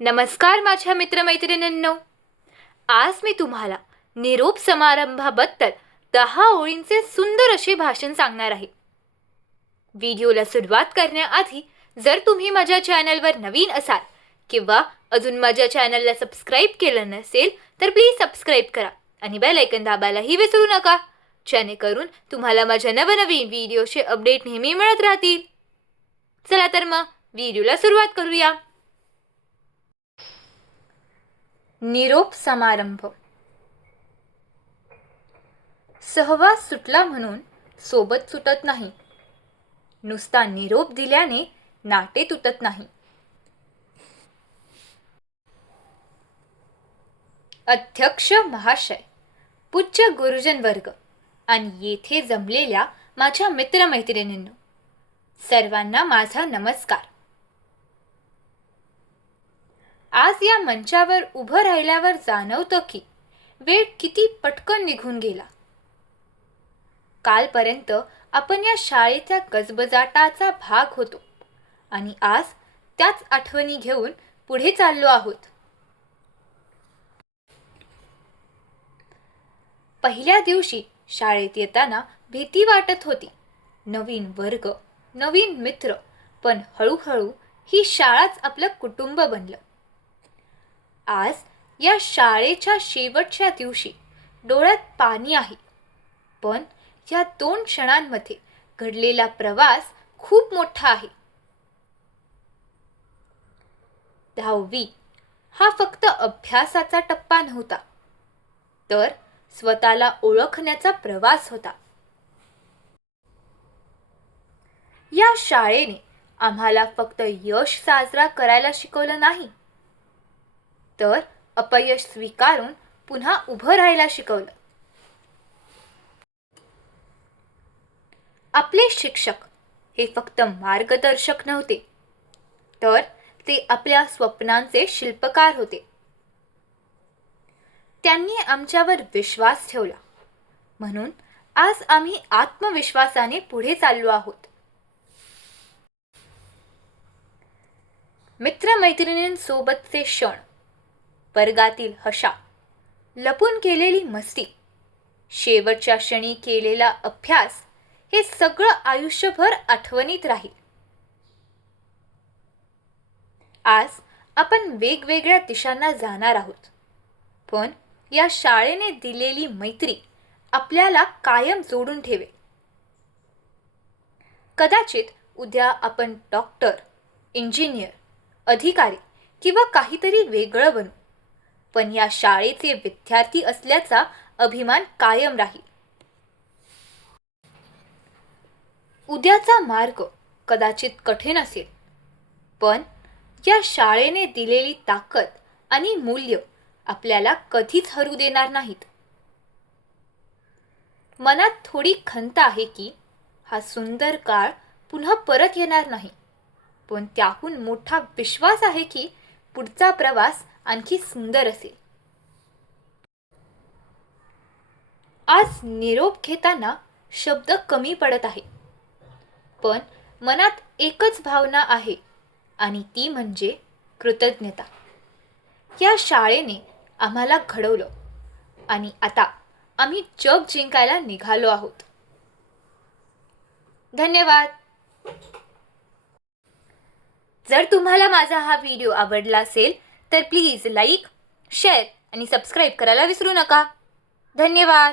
नमस्कार माझ्या मित्रमैत्रिणींनो. आज मी तुम्हाला निरोप समारंभाबद्दल 10 ओळींचे सुंदर असे भाषण सांगणार आहे. व्हिडिओला सुरुवात करण्याआधी जर तुम्ही माझ्या चॅनलवर नवीन असाल किंवा अजून माझ्या चॅनलला सबस्क्राईब केलं नसेल तर प्लीज सबस्क्राईब करा आणि बेल आयकॉन दाबायलाही विसरू नका, जेणेकरून तुम्हाला माझ्या नवनवीन व्हिडिओचे अपडेट नेहमी मिळत राहतील. चला तर मग व्हिडिओला सुरुवात करूया. निरोप समारंभ. सहवास सुटला म्हणून सोबत सुटत नाही. नुसता निरोप दिल्याने नाटे तुटत नाही. अध्यक्ष महाशय, पूज्य गुरुजन वर्ग आणि येथे जमलेल्या माझ्या मित्रमैत्रिणींनो, सर्वांना माझा नमस्कार. आज या मंचावर उभं राहिल्यावर जाणवतं की वेळ किती पटकन निघून गेला. कालपर्यंत आपण या शाळेच्या गजबजाटाचा भाग होतो आणि आज त्याच आठवणी घेऊन पुढे चाललो आहोत. पहिल्या दिवशी शाळेत येताना भीती वाटत होती. नवीन वर्ग, नवीन मित्र, पण हळूहळू ही शाळाच आपलं कुटुंब बनलं. आज या शाळेच्या शेवटच्या दिवशी डोळ्यात पाणी आहे, पण या 2 क्षणांमध्ये घडलेला प्रवास खूप मोठा आहे. 10वी हा फक्त अभ्यासाचा टप्पा नव्हता, तर स्वतःला ओळखण्याचा प्रवास होता. या शाळेने आम्हाला फक्त यश साजरा करायला शिकवलं नाही, तर अपयश स्वीकारून पुन्हा उभं राहायला शिकवलं. आपले शिक्षक हे फक्त मार्गदर्शक नव्हते, तर ते आपल्या स्वप्नांचे शिल्पकार होते. त्यांनी आमच्यावर विश्वास ठेवला, म्हणून आज आम्ही आत्मविश्वासाने पुढे चाललो आहोत. मित्रमैत्रिणींसोबतचे क्षण, वर्गातील हशा, लपून केलेली मस्ती, शेवटच्या क्षणी केलेला अभ्यास, हे सगळं आयुष्यभर आठवणीत राहील. आज आपण वेगवेगळ्या दिशांना जाणार आहोत, पण या शाळेने दिलेली मैत्री आपल्याला कायम जोडून ठेवेल. कदाचित उद्या आपण डॉक्टर, इंजिनियर, अधिकारी किंवा काहीतरी वेगळं बनू, पण या शाळेचे विद्यार्थी असल्याचा अभिमान कायम राहील. उद्याचा मार्ग कदाचित कठीण असेल, पण या शाळेने दिलेली ताकद आणि मूल्य आपल्याला कधीच हरू देणार नाहीत. मनात थोडी खंत आहे की हा सुंदर काळ पुन्हा परत येणार नाही, पण त्याहून मोठा विश्वास आहे की पुढचा प्रवास आणखी सुंदर असेल. आज निरोप घेताना शब्द कमी पडत आहे, पण मनात एकच भावना आहे आणि ती म्हणजे कृतज्ञता. या शाळेने आम्हाला घडवलं आणि आता आम्ही जग जिंकायला निघालो आहोत. धन्यवाद. जर तुम्हाला माझा हा व्हिडिओ आवडला असेल तर प्लीज लाईक, शेअर आणि सबस्क्राईब करायला विसरू नका. धन्यवाद.